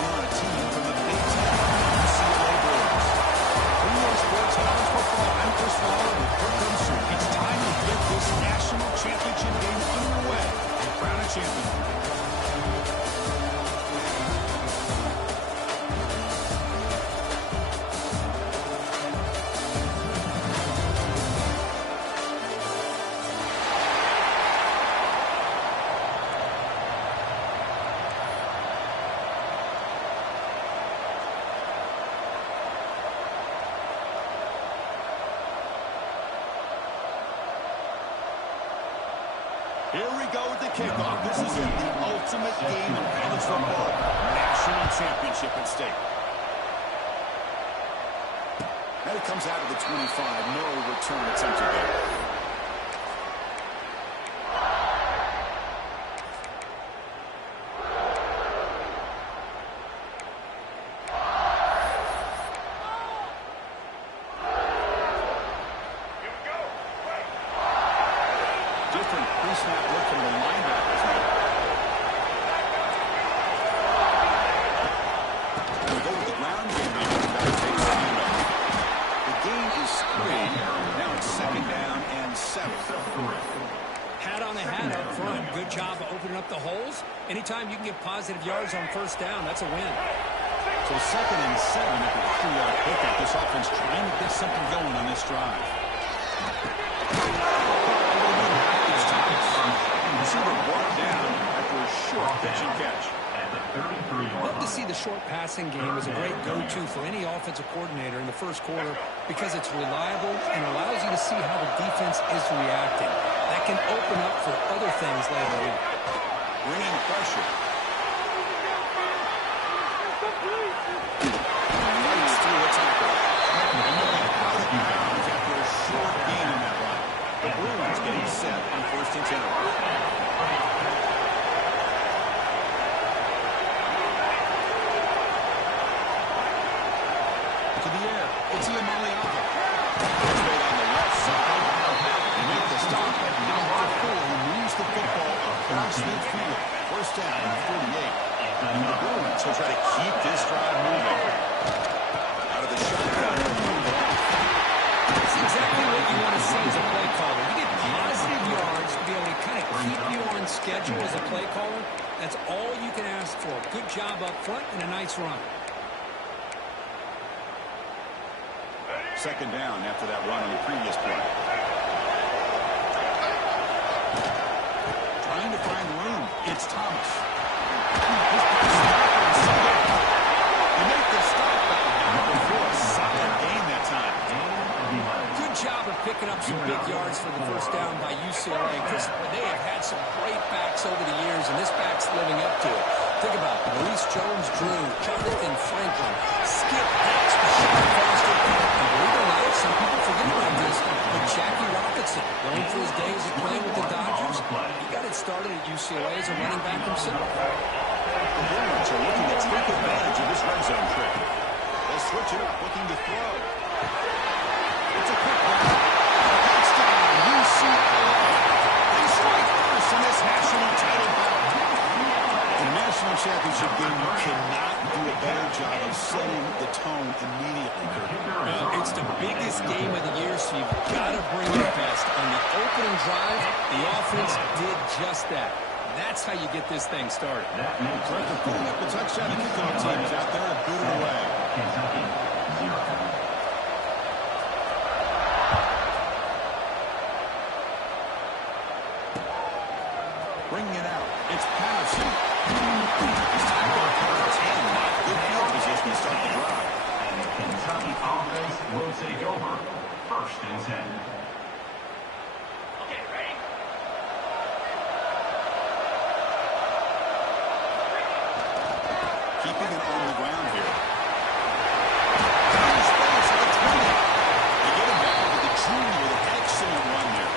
taking on a team from the Big Ten, UCLA Bruins. For EA Sports College Football, I'm Chris Waller with Kirk Unser. It's time to get this national championship game underway and crown a champion. Here we go with the kickoff. This is the ultimate game of college football. National championship at stake. And it comes out of the 25. No return attempted there. Different pre-snap look from the linebackers now. We go with the ground game now. That takes the handoff. The gain is 3. Now it's 2nd down and 7. Hat on the hat up front. Good job of opening up the holes. Anytime you can get positive yards on 1st down, that's a win. So 2nd and 7 after the 3-yard pickup. This offense trying to get something going on this drive. Receiver brought down after a short pitch and catch. Love to see the short passing game as a great go-to for any offensive coordinator in the 1st quarter because it's reliable and allows you to see how the defense is reacting. That can open up for other things later on. Bringing pressure. Fights through a tackle. And moving out of bounds after a short gain in that run. The Bruins getting set on 1st and 10. To the air, it's Iamaleava. It's made on the left side. They make the stop at number 4. He moves the football across midfield. 1st down and 48. And the Bruins will try to keep this drive moving. Out of the shotgun. That's exactly what you want to see as a play caller. You get positive yards to be able to kind of keep you on schedule as a play caller. That's all you can ask for. Good job up front and a nice run. 2nd down after that run on the previous play. Trying to find room. It's Thomas. They make the stop before a solid gain that time. Good job of picking up some big yards for the 1st down by UCLA. Chris, they have had some great backs over the years, and this back's living up to it. Think about it. Maurice Jones-Drew, Jonathan Franklin, Skip Hicks, Sean Foster, and believe it or not, some people forget about this, but Jackie Robinson, known for his days of playing with the Dodgers, he got it started at UCLA as a running back himself. The Bruins are looking to take advantage of this red zone trick. They'll switch it up, looking to throw. It's a quick one. Touchdown, UCLA. They strike first in this national title bout. In a national championship game, you cannot do a better job of setting the tone immediately. It's the biggest game of the year, so you've got to bring your best. On the opening drive, the offense did just that. That's how you get this thing started. Director putting up the touchdown, and kickoff team is out there to boot it away. Bringing it out, it's Patterson. He's tackled for 10. Good field position to start the drive. And the Kentucky offense will take over 1st and 10. Okay, ready? Keeping it on the ground here. Huge space at the 20. They get him back over the junior with an excellent run there.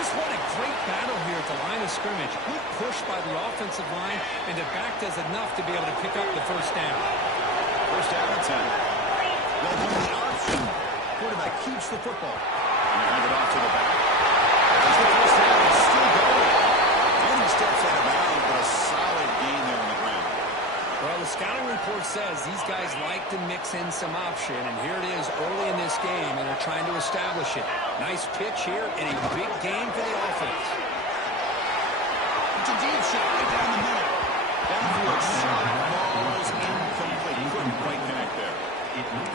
Just what a great battle here at the line of scrimmage. Good push by the offensive line, and the back does enough to be able to pick up the 1st down. 1st down and 10. They'll do the option. Quarterback keeps the football. And they hand it off to the back. As the 1st down is still going. And he steps out of bounds, but a solid gain there on the ground. Well, the scouting report says these guys like to mix in some option, and here it is early in this game, and they're trying to establish it. Nice pitch here and a big game for the offense. It's a deep shot right down the middle. Downfield shot, ball is incomplete. Couldn't quite connect there.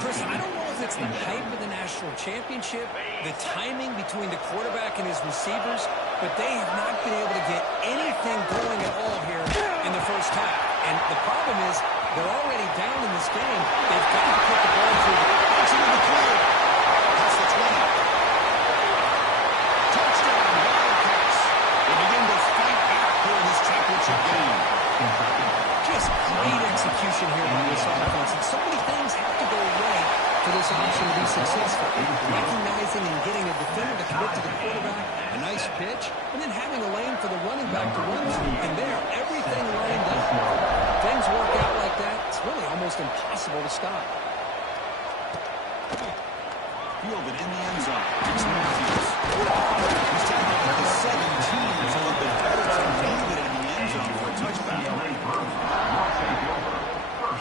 Chris, I don't know if it's the hype of the national championship, the timing between the quarterback and his receivers, but they have not been able to get anything going at all here in the first half. And the problem is they're already down in this game. They've got to put the ball through. It's into the clear. That's the 20. Touchdown, Wildcats. They begin to fight back here in this championship game. Just great execution here by this offense. And so many things have to go right for this option to be successful. Recognizing and getting a defender to commit to the quarterback, a nice pitch, and then having a lane for the running back to run through. And there, everything lined up. Things work out like that, it's really almost impossible to stop. Fielded in the end zone. It's Matthews. He's taken it at the 17, so a bit better to leave it in the end zone for a touchback.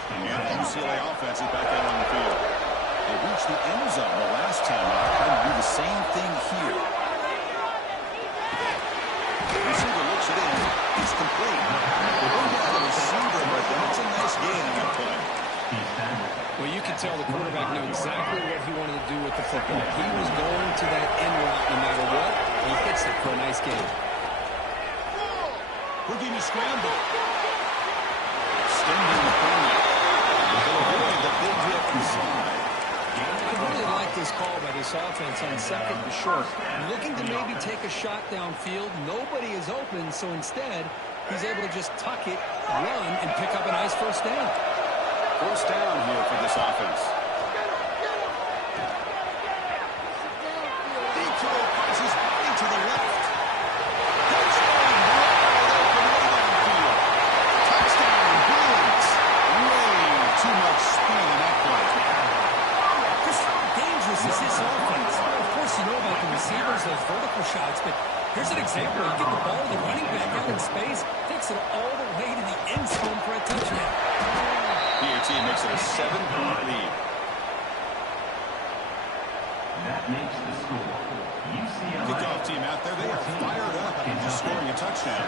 And the UCLA offense is back out on the field. They reached the end zone the last time out. Trying to do the same thing here. Receiver looks it in. It's complete. They don't have a receiver, but that's a nice gain on that play. Well, you can tell the quarterback knew exactly what he wanted to do with the football. He was going to that end route no matter what. He hits it for a nice gain. Houdini scramble. Extending the corner. They'll avoid the big hit inside. I really like this call by this offense on second and short. Looking to maybe take a shot downfield. Nobody is open, so instead, he's able to just tuck it, run, and pick up a nice first down. First down here for this offense. Deep throw passes into the left. Touchdown, Bruins. Way too much speed in that play. Just how dangerous is this offense? Of course, you know about the receivers, those vertical shots, but here's an example. You get the ball to the running back out in space, takes it all the way to the end zone for a touchdown. PAT makes it a 7-point lead. That makes the score. UCLA. Kickoff team out there, they are fired up after scoring a touchdown.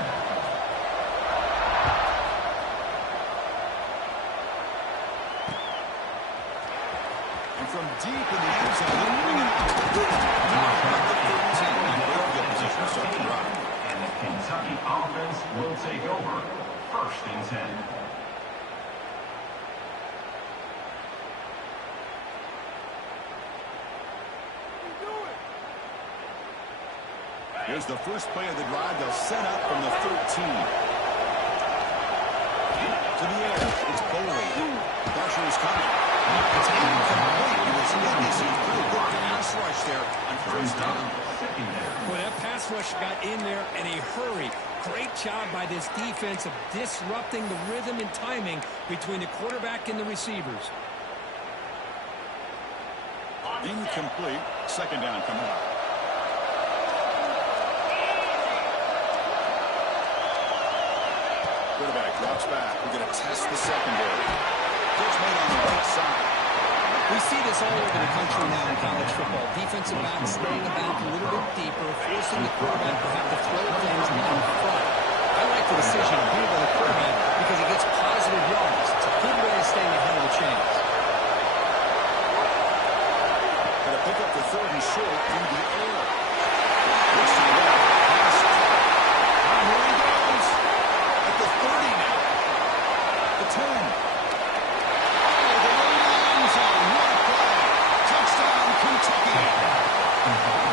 And from deep in the end zone, they'll bring it out. The 13 in field position to start the drive. And the Kentucky offense will take over. First and 10. Here's the first play of the drive. They'll set up from the 13. To the air. It's Boley. Pressure is coming. It's incomplete. It was in. They see pretty good pass rush there on first down. Well, that pass rush got in there in a hurry. Great job by this defense of disrupting the rhythm and timing between the quarterback and the receivers. Incomplete. Second down coming up. Quarterback drops back. We're going to test the secondary. Pitch made on the right side. We see this all over the country now in college football. Defensive backs staying back a little bit deeper, forcing the quarterback to have to throw things in front. I like the decision here by the quarterback because he gets positive yards. It's a good way of staying ahead of the chains. Going to pick up the third and short in the air. Looks to the left. Pass caught. And here he goes. At the 30 now. The 10.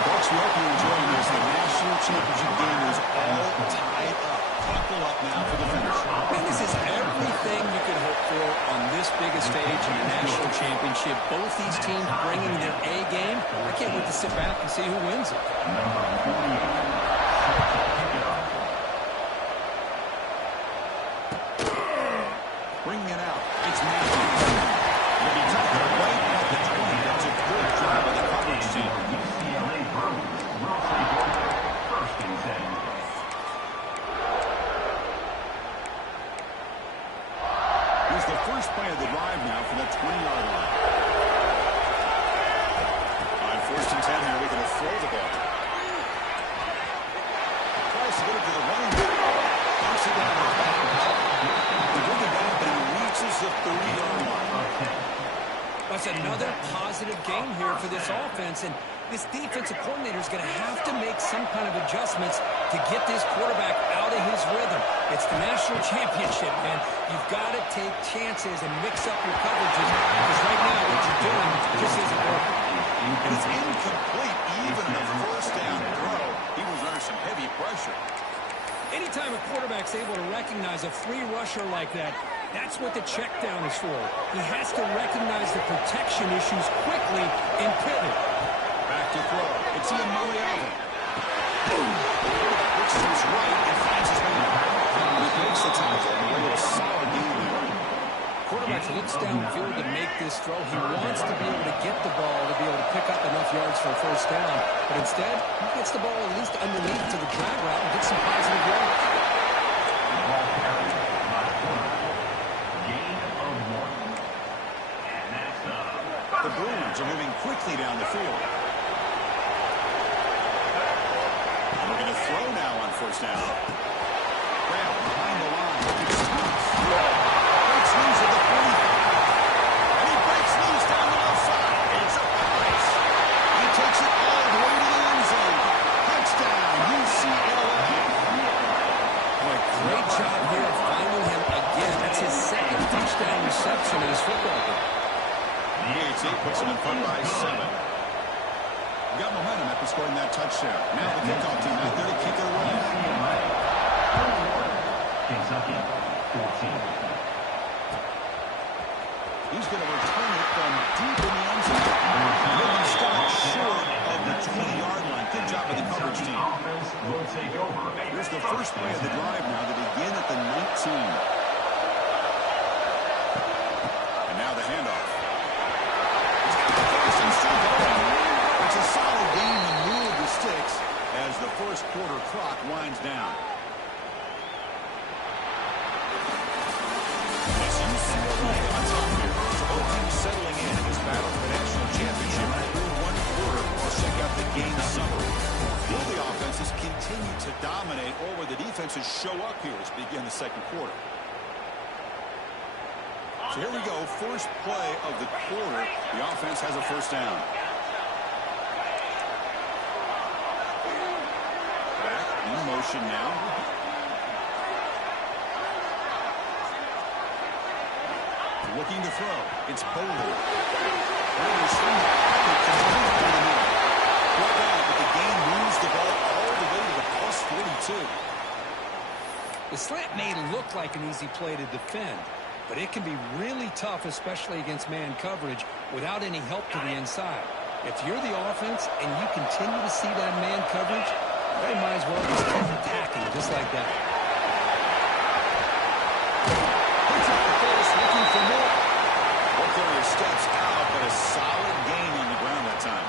Folks, we hope you're enjoying this. The national championship game is all tied up. Buckle up now for the finish. And this is everything you could hope for on this biggest stage in the national championship. Both these teams bringing their A game. I can't wait to sit back and see who wins it. Bringing it out. It's Matthews. Maybe tucked right at the 20. That's a good job by the coverage team. UCLA Bruins will take over. First and 10. Here's play of the drive now from the 20-yard line. On 1st and 10 here, we're going to throw the ball. Tries to get it to the running back. Knocks it down. They bring it back, and he reaches the 30-yard line. That's another positive game here for this offense, and this defensive coordinator is going to have to make some kind of adjustments to get this quarterback out of his rhythm. It's the national championship, man. You've got to take chances and mix up your coverages, because right now what you're doing just isn't working. And it's incomplete, even the first down throw. He was under some heavy pressure. Anytime a quarterback's able to recognize a free rusher like that, that's what the check down is for. He has to recognize the protection issues quickly and pivot. Back to throw. It's Amari Allen. Looks to his right and finds his man. He breaks the tackle and a solid game there. Quarterback looks downfield to make this throw. He wants to be able to get the ball to be able to pick up enough yards for a first down. But instead, he gets the ball at least underneath to the drag route and gets some positive yards. The Bruins are moving quickly down the field. And we're going to throw now on 1st down. Brown behind the line. It's Thomas. Breaks loose at the 45. And he breaks loose down the left side. It's a race. He takes it all the way to the end zone. Touchdown, UCLA. Boy, great job here of finding him again. That's his second touchdown reception in his football game. UAT puts him in front by 7. We got momentum after scoring that touchdown. Now the kickoff team out there to kick it away. Kentucky, 14. He's going to return it from deep in the end zone. Looking start short of the 20-yard line. Good job of the coverage team. Here's the first play of the drive now to begin at the 19. And now the handoff. It's a solid game in lieu of the sticks as the first quarter clock winds down. It's UCLA on top here. Both teams settling in this battle for the national championship. Through one quarter, let's check out the game summary. Will the offenses continue to dominate, or will the defenses show up here as we begin the second quarter? So here we go, first play of the quarter. The offense has a first down. Back in motion now. Looking to throw. It's Bowler. But the game moves the ball all the way to the plus 42. The slant may look like an easy play to defend, but it can be really tough, especially against man coverage, without any help to the inside. If you're the offense and you continue to see that man coverage, they might as well just keep attacking just like that. Puts up the face, looking for more. Both steps out, but a solid gain on the ground that time.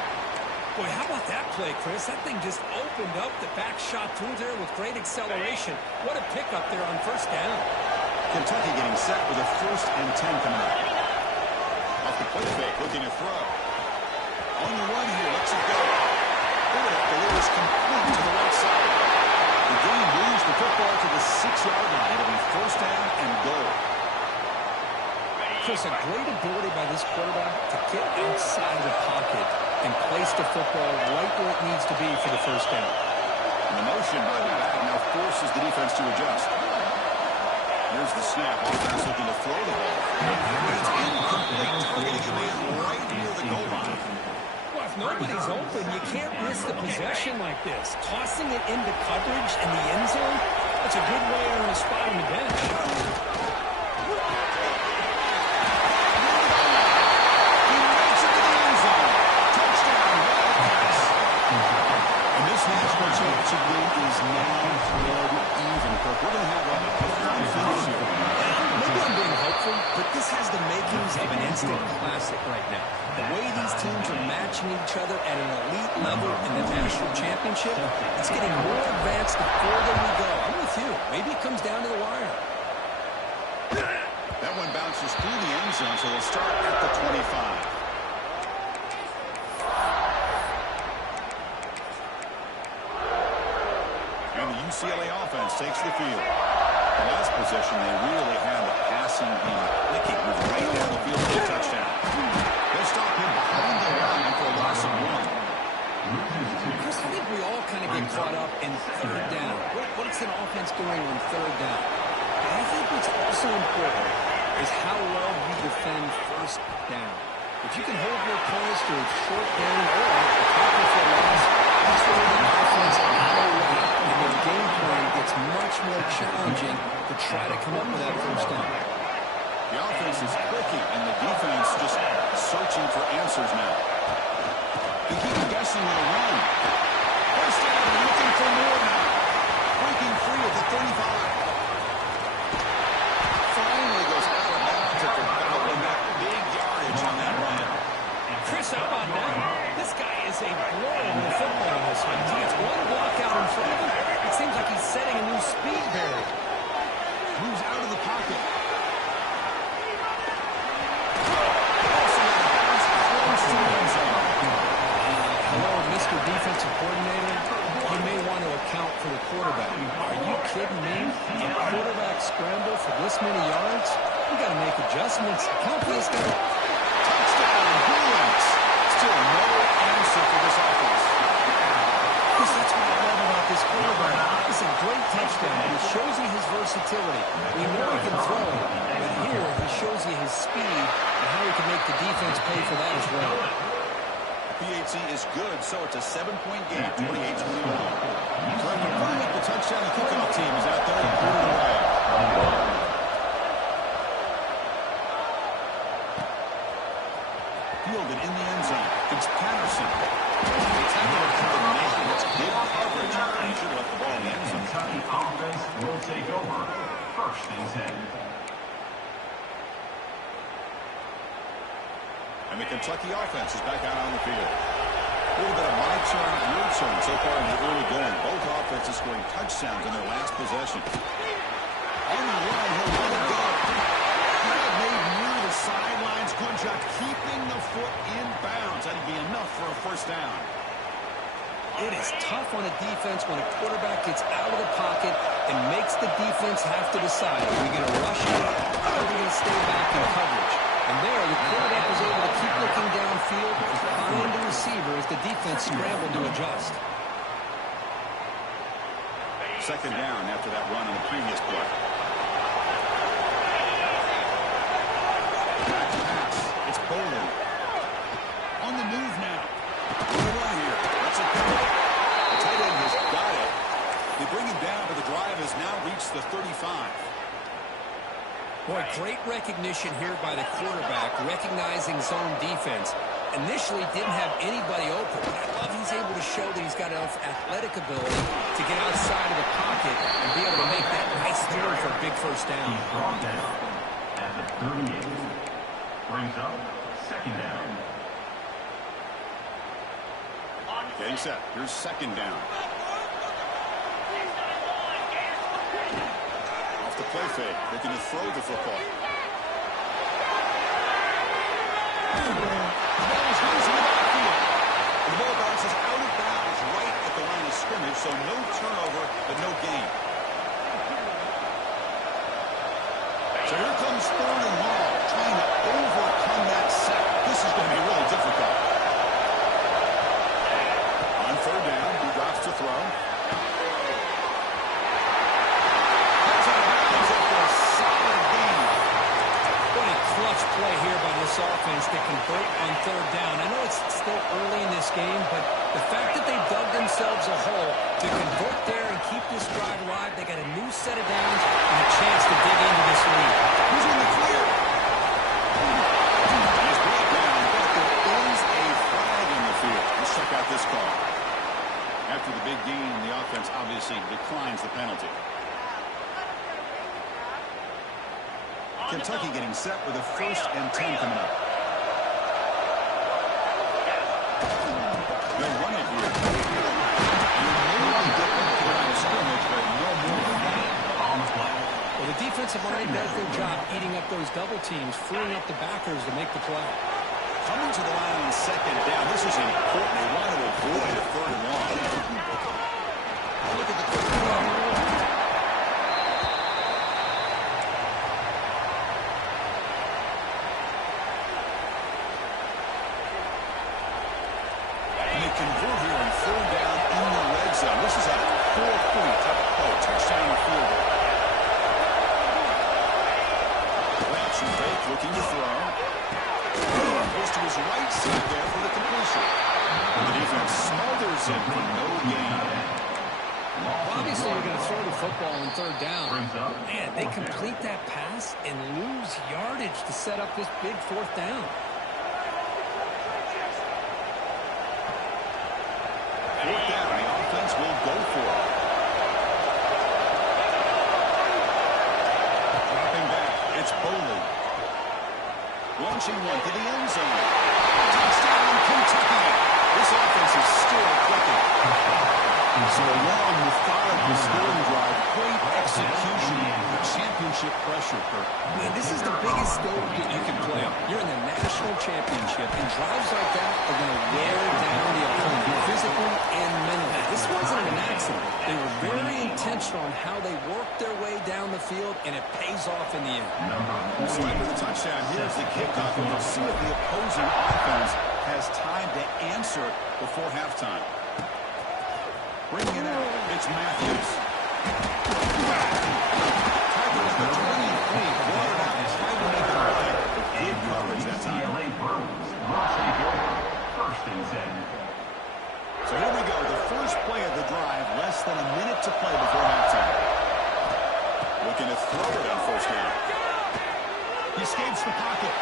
Boy, how about that play, Chris? That thing just opened up. The back shot through there with great acceleration. What a pickup there on first down. Kentucky getting set with a 1st and 10 coming up. Off the play fake, looking to throw. On the run here, lets it go. It delivers complete to the right side. The game moves the football to the 6-yard line. It'll be 1st down and goal. Chris, a great ability by this quarterback to get outside of the pocket and place the football right where it needs to be for the first down. And the motion by the back now forces the defense to adjust. Here's the snap. Offense looking to throw the ball. It's incomplete. Targeting a man right near the goal line. Well, if nobody's open, you can't risk the possession like this. Tossing it into coverage in the end zone, that's a good way to earn a spot on the bench. National championship game is now dead even. We're going to have a fun finish here. Maybe I'm being hopeful, but this has the makings of an instant classic right now. The way these teams are matching each other at an elite level in the national championship, it's getting more advanced the further we go. I'm with you. Maybe it comes down to the wire. That one bounces is through the end zone, so they'll start at the 25. And the UCLA offense takes the field. The last possession, they really had the passing game clicking, with right down the field for a touchdown. They'll stop him behind the line for a loss of 1. Chris, I think we all kind of get caught up in third down. What's an offense doing on third down? But I think what's also important is how well you defend first down. If you can hold your opponents to a short gain or a tackle for a loss, that's where the offense can go away, and their game plan gets much more challenging to try to come up with that first down. The offense is clicking, and the defense just searching for answers now. They keep guessing with a run. First down, looking for more now. Breaking free at the 35. Finally goes out of bounds at the gobbling that big yardage on that run. Chris, how about that? This guy is a blow on the football in this one. He gets one block out in front of him. It seems like he's setting a new speed barrier. Moves out of the pocket. Hello, Mr. Defensive Coordinator. You may want to account for the quarterback. Are you kidding me? A quarterback scramble for this many yards? We got to make adjustments. Account for this guy. Touchdown, Bruins. Still no answer for this offense. Chris, that's what I love about this quarterback. It's a great touchdown, and it shows you his versatility. We know he can throw it, but here he shows you his speed and how he can make the defense pay for that as well. PAT is good, so it's a 7-point game, 28-21. Trying to bring up the touchdown. The kickoff team is out there and put it away. Fielded in the end zone. It's Patterson. It's having a combination. It's good coverage. He should have left the ball in the end zone. Kentucky offense will take over. First and 10. And the Kentucky offense is back out on the field. A little bit of my turn, your turn so far in the early going. Both offenses scoring touchdowns in their last possession. On the run, he'll let it go. He got made near the sidelines. Good job keeping the foot in bounds. That'd be enough for a first down. It is tough on a defense when a quarterback gets out of the pocket and makes the defense have to decide, are we going to rush it or are we going to stay back in coverage? And there, the quarterback was able to keep looking downfield and find the receiver as the defense scrambled to adjust. Second down after that run on the previous play. Back pass. It's Bowling. On the move now. Right here. That's it. The tight end has got it. They bring him down, but the drive has now reached the 35. Boy, great recognition here by the quarterback, recognizing zone defense. Initially didn't have anybody open, but I love he's able to show that he's got enough athletic ability to get outside of the pocket and be able to make that nice throw for a big first down. He's brought down at the 38. Brings up second down. Getting set. Here's second down. Off the play fake. Looking to throw the football. The ball is loose in the backfield. And the ball bounces out of bounds right at the line of scrimmage, so no turnover, but no gain. So here comes third and long, trying to overcome that sack. This is going to be really difficult. On third down, he drops to throw. That's out of bounds after a solid gain. What a clutch play here by this offense to convert on third down. I know it's still early in this game, but the fact that they dug themselves a hole to convert there and keep this drive alive, they got a new set of downs and a chance to dig into this lead. Who's in the clear? He's brought down, but there is a flag in the field. Let's check out this call. After the big gain, the offense obviously declines the penalty. Kentucky getting set with a 1st and 10 coming up. They'll run it here. You may get back to the line of scrimmage, but no more than that. Well, the defensive offensive line does their job eating up those double teams, freeing up the backers to make the play. Coming to the line on second down. This is important. They want to avoid a third and long. Look at the quick throw. And they convert here on third down in the red zone. This is a 4-point type of play. Touchdown or field goal. Action fake, looking to throw. Goes to his right side there for the completion. The defense smothers him for no gain. Well, obviously, you're going to throw the football on third down. Man, they complete that pass and lose yardage to set up this big fourth down. Fourth down, the offense will go for it. Dropping back, it's Boley. Launching one to the end zone. Touchdown, Kentucky. This offense is still clicking. So a long, methodical scoring drive. Great execution. Championship pressure, Kirk. Man, this is the biggest stage that you can play on. You're in the national championship, and drives like that are going to wear down the opponent physically and mentally. This wasn't an accident. They were very intentional on how they worked their way down the field, and it pays off in the end. Straight for the touchdown. Here's the kickoff, and we'll see if the opposing offense has time to answer before halftime. Bringing it out, it's Matthews. Targeted at the 23, brought it out and tried to make it play. Good coverage that time. First and 10. So here we go, the first play of the drive, less than a minute to play before halftime. Looking to throw it on first down. He escapes the pocket.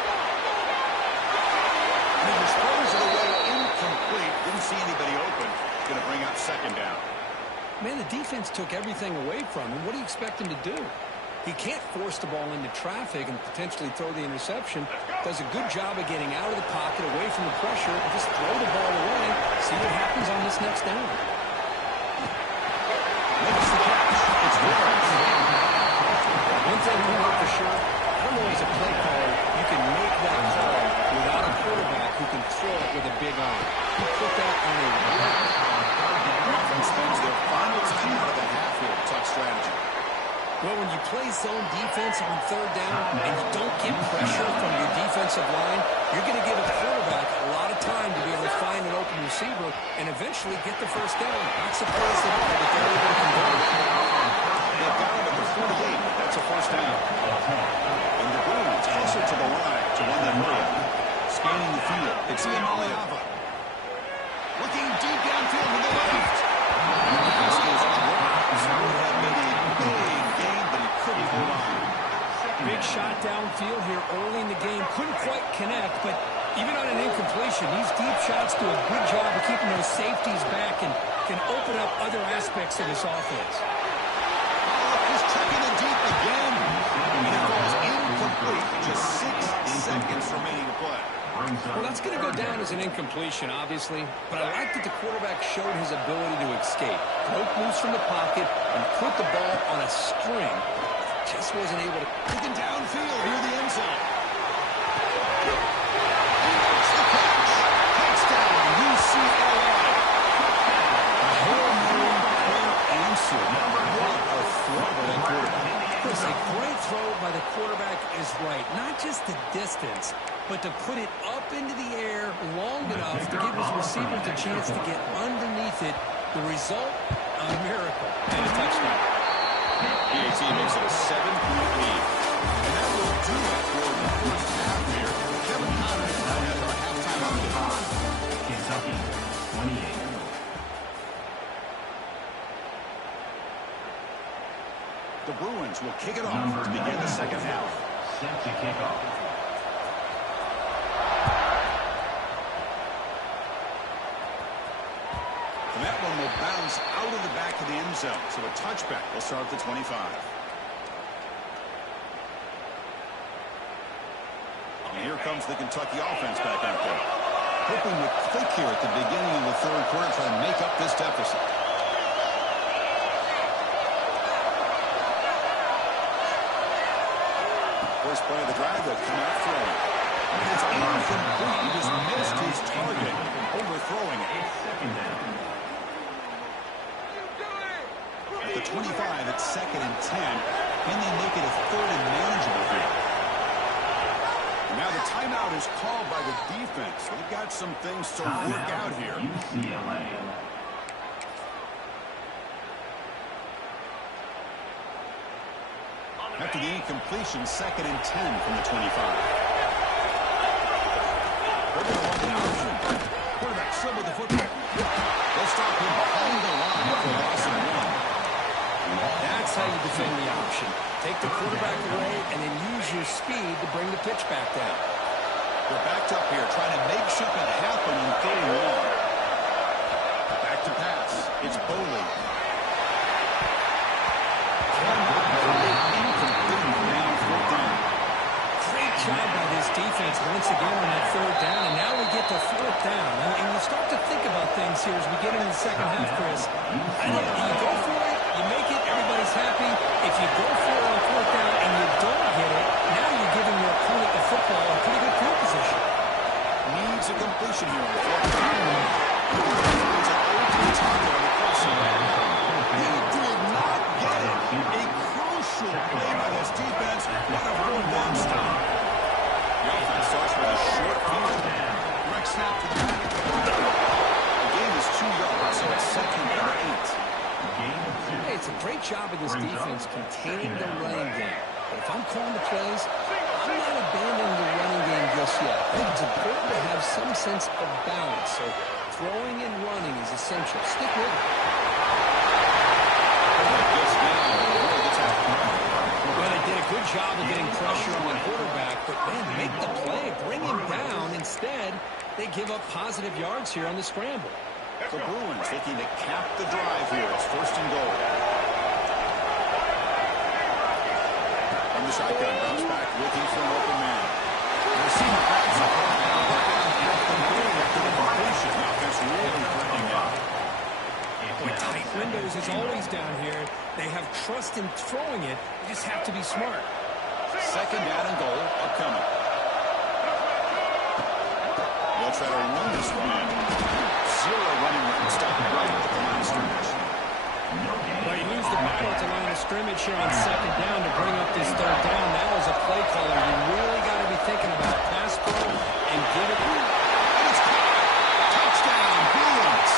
And he just throws it away incomplete. Didn't see anybody open. Going to bring up second down. Man, the defense took everything away from him. What do you expect him to do? He can't force the ball into traffic and potentially throw the interception. Does a good job of getting out of the pocket, away from the pressure, and just throw the ball away. See what happens on this next down. Makes the catch. It's Lawrence. One thing we know for sure, I don't know as a play caller, you can make that call without a quarterback who can throw it with a big arm. He put that on a record. The offense spends their final time out of the half here. Tough strategy. Well, when you play zone defense on third down and you don't get pressure from your defensive line, you're going to give a quarterback a lot of time to be able to find an open receiver and eventually get the first down. Not surprised at all that they're able to convert it. They've got him at the 48. That's a first down. And the Bruins answer to the line to run that move. Scanning the field. It's Ian Maliava. Looking deep downfield to the left. This is would have been a big game, but he couldn't hold on. Big shot downfield here early in the game. Couldn't quite connect, but even on an incompletion, these deep shots do a good job of keeping those safeties back and can open up other aspects of this offense. He's checking it deep again. And it falls incomplete. Just 6 seconds remaining to play. Well, that's going to go down as an incompletion, obviously, but I like that the quarterback showed his ability to escape. Broke loose from the pocket and put the ball on a string. Just wasn't able to. Looking downfield near the end zone. He makes the catch. Touchdown, UCLA. A Hail Mary prayer answered. What a throw by that quarterback. Chris, a great throw by the quarterback is right. Not just the distance, but to put it up into the air long enough to give his receivers a chance to get underneath it. The result, a miracle and a touchdown. PAT makes it a 7-point lead. And that will do it for the first half here. Kevin Conner now has our halftime update. Kentucky, 28. The Bruins will kick it off to begin the second half. Set to kick off. And that one will bounce out of the back of the end zone. So a touchback will start at the 25. And here comes the Kentucky offense back out there. Hoping to click here at the beginning of the third quarter, try to make up this deficit. first play of the drive, they'll come out throwing. It's incomplete. He just missed his target, overthrowing it. Second down. At the 25, it's 2nd and 10. Can they make it a 3rd and manageable here? And now the timeout is called by the defense. They've got some things to work out here. UCLA. After the incompletion, 2nd and 10 from the 25. They're going to run the option. Quarterback still with the football. They'll stop him behind the line for a loss of 1. That's how you defend the option. Take the quarterback away and then use your speed to bring the pitch back down. They're backed up here, trying to make something happen in 3rd and 1. Back to pass. It's Boley. Great job by this defense once again on that 3rd down, and now we get to 4th down. And you start to think about things here as we get into the second half, Chris. You go for it, you make it, everybody's happy. If you go for it on 4th down and you don't hit it, now you're giving your opponent the football in pretty good field position. Needs a completion here on 4th down. It's an open target on the crossing. He did not get it. A crucial play by this defense. What a 4th down stop. The offense starts with a short field. Direct snap to the back. The gain is 2 yards, so it's 2nd and 8. Hey, it's a great job of this defense containing the running game. But if I'm calling the plays, I'm not abandoning the running game just yet. I think it's important to have some sense of balance. So throwing and running is essential. Stick with it. Well, they did a good job of getting pressure on the quarterback, but man, make the play, bring him down. Instead, they give up positive yards here on the scramble. The Bruins looking to cap the drive here. It's 1st and goal. From the shotgun, drops back, looking for an open man. The receiver grabs it. After the completion, the offense really threatening out. With tight windows is always down here. They have trust in throwing it. You just have to be smart. 2nd down and goal upcoming. They'll try to run this one. 0 running room stopping right at the line of scrimmage. Well, you lose the battle at the line of scrimmage here on 2nd down to bring up this 3rd down. Now as a play caller, you really got to be thinking about pass pro and give it. And it's caught. Touchdown, Bruins.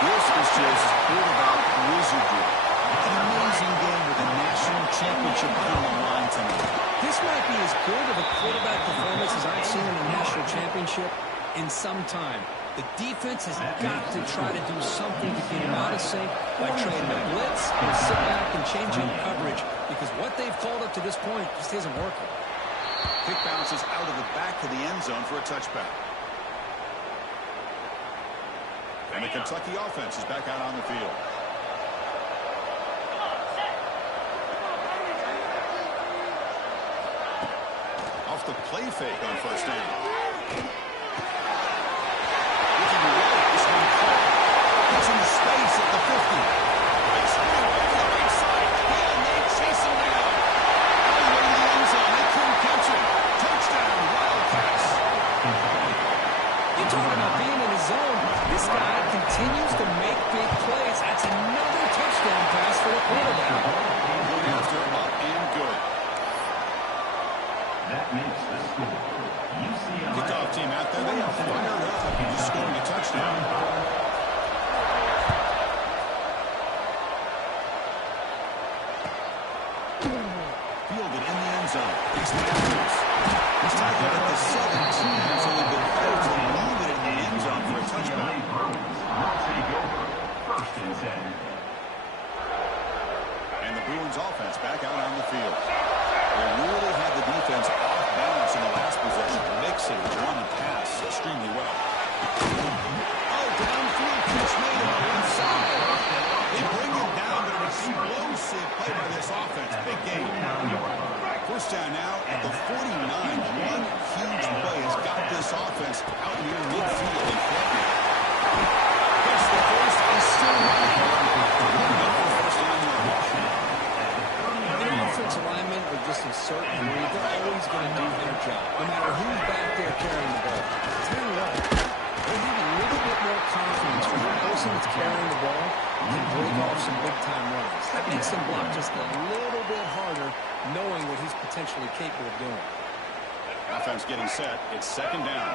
This is just quarterback wizardry. An amazing game with a national championship on the line tonight. This might be as good of a quarterback performance as I've seen in a national championship in some time. The defense has got to try to do something to get him out of sync by trading a blitz or sit back and change up coverage, because what they've called up to this point just isn't working. Kick bounces out of the back of the end zone for a touchback. And the Kentucky offense is back out on the field. Off the play fake on 1st down. Looking right, this one caught. Gets into space at the 50. Breaks away to the right side. And they chase him down. All the way to the end zone. They couldn't catch him. Touchdown, Wildcats. You're talking about being in his zone. This guy continues to make big plays. That's another touchdown pass for the quarterback. Going after up and good. That makes the score. UCLA. Kickoff team out there. They are fired up. Just scoring a touchdown. Fielded in the end zone. It's Matthews. He's tackled at the 17. So they've been able to leave it in the end zone for a touchback. Take over. 1st and 10. And the Bruins offense back out on the field. They really had the defense off balance in the last possession, mixing run and pass extremely well. Oh, downfield pitch made on the left side. They bring him down, but an explosive play by this offense. Big game. 1st down now at the 49. One huge play has got this offense out near midfield and threatening. Gets the first and still running. First down yardage. Offensive linemen are just in certain read press and block just a little bit harder, knowing what he's potentially capable of doing. Offense getting set. It's second down.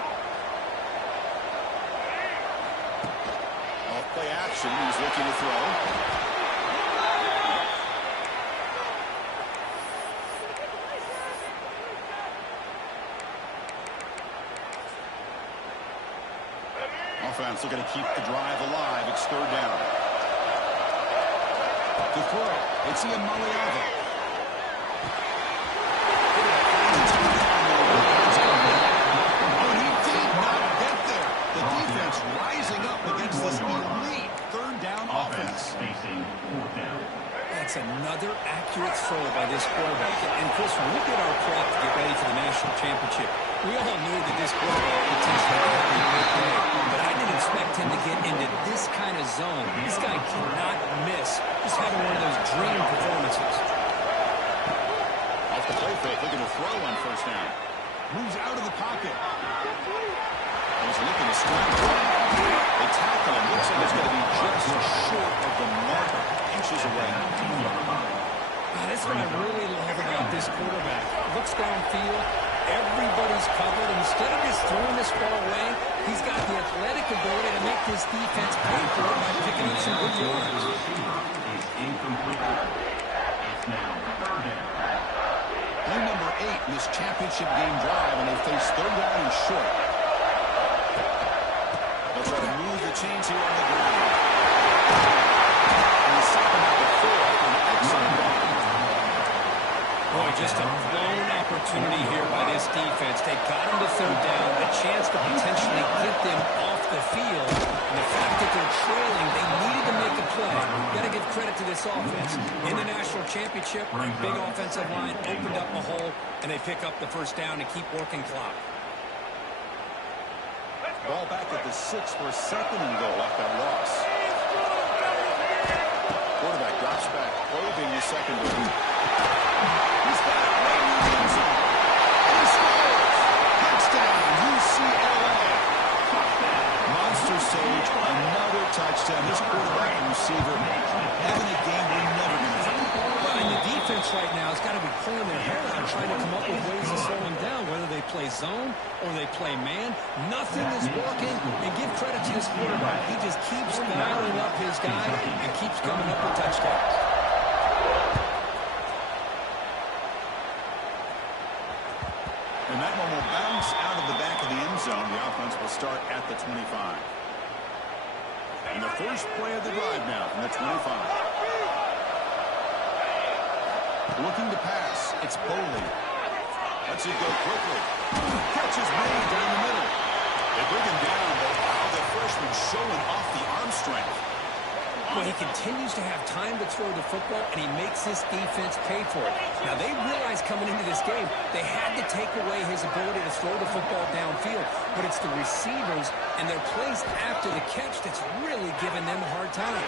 Off play action. He's looking to throw. Offense looking to keep the drive alive. It's third down. To throw. It's Ian Maliava. Oh, he did not get there. The defense rising up against this elite third down offense. Facing fourth down. That's another accurate throw by this quarterback. And Chris, when we did our prep to get ready for the national championship, we all knew that this quarterback potentially had a big day. But I didn't expect him to get into this kind of zone. This guy cannot miss. Just having one of those dream performances. Off the play fake, looking to throw on first down. Moves out of the pocket. He's looking to strike. They tackle him. Looks like it's going to be just short of the mark. Inches away. That's what I really love about this quarterback. Looks downfield. Everybody's covered. Instead of just throwing this ball away, he's got the athletic ability to make this defense pay for it by picking up some good yards. Is incomplete. It's now third down. Play number 8 in this championship game drive, and they face third down and short. They'll try to move the chains here on the ground. And he's second at the 4 for an excellent run. Boy, just a blown opportunity here by this defense. They got him to third down, a chance to potentially get them off the field. And the fact that they're trailing, they needed to make a play. Got to give credit to this offense. In the national championship, big offensive line opened up a hole, and they pick up the first down to keep working clock. Ball back at the 6 for a second and goal after that loss. Quarterback drops back, probing his secondary. He's got it right in the end zone. And he scores! Touchdown, UCLA! Monster Sage, another touchdown. This quarterback and receiver having a game we're never going to find. Well, and the defense right now has got to be pulling their hair out, trying to come up with ways of slowing down, whether they play zone or they play man. Nothing is working, and give credit to this quarterback. He just keeps dialing up his guy and keeps coming up with touchdowns. And that one will bounce out of the back of the end zone. The offense will start at the 25. And the first play of the drive now from the 25. Looking to pass. It's Boley. Lets it go quickly. Catch is made down the middle. They bring him down, but wow, the freshman showing off the arm strength. Well, he continues to have time to throw the football, and he makes this defense pay for it. Now, they realized coming into this game, they had to take away his ability to throw the football downfield. But it's the receivers and their plays after the catch that's really giving them a hard time.